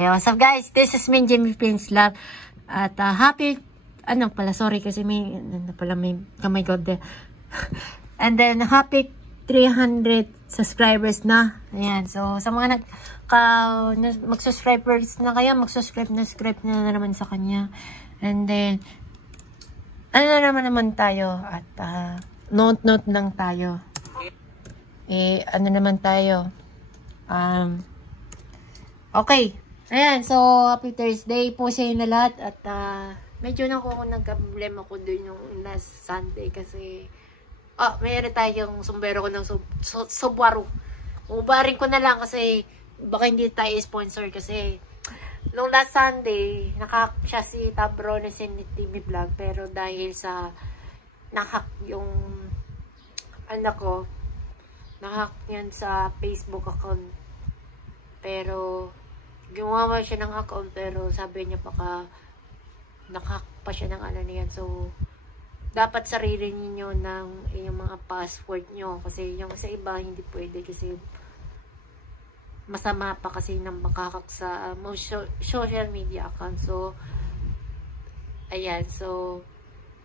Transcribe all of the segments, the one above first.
Hey, what's up guys? This is me, Jamie Prince Love. At happy, sorry kasi may kamay god there. And then, happy 300 subscribers na. Ayan, so sa mga mag-subscribers na kayo, mag-subscribe na naman sa kanya. And then, naman tayo at note lang tayo. Okay. Ayan, so happy Thursday po sa inyo na lahat at medyo nagka-problema ko dun yung last Sunday kasi mayroon tayong sombrero ko ng Subaru. Ubarin ko na lang kasi baka hindi tayo sponsor kasi nung last Sunday siya si Tabro na TV Vlog pero dahil sa nahack yung anak ko, nahack yan sa Facebook account pero gumawa siya ng account pero sabi niya baka nakahack pa siya ng niyan. So, dapat sarili niyo ng yung mga password niyo kasi yung sa iba hindi pwede kasi masama pa kasi nang makahak sa social media account. So, ayan. So,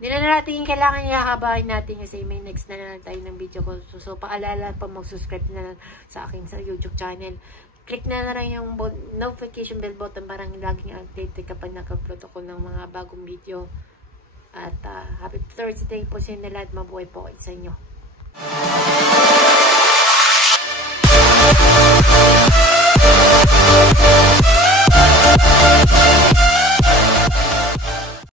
hindi na natin kailangan ihahabahin natin kasi may next na lang tayo ng video ko. So paalala pa mag-subscribe na sa akin sa YouTube channel. Click na lang yung notification bell button para laging update kapag nag-upload ako ng mga bagong video. At happy Thursday po sa inyo lahat. Mabuhay po sa inyo.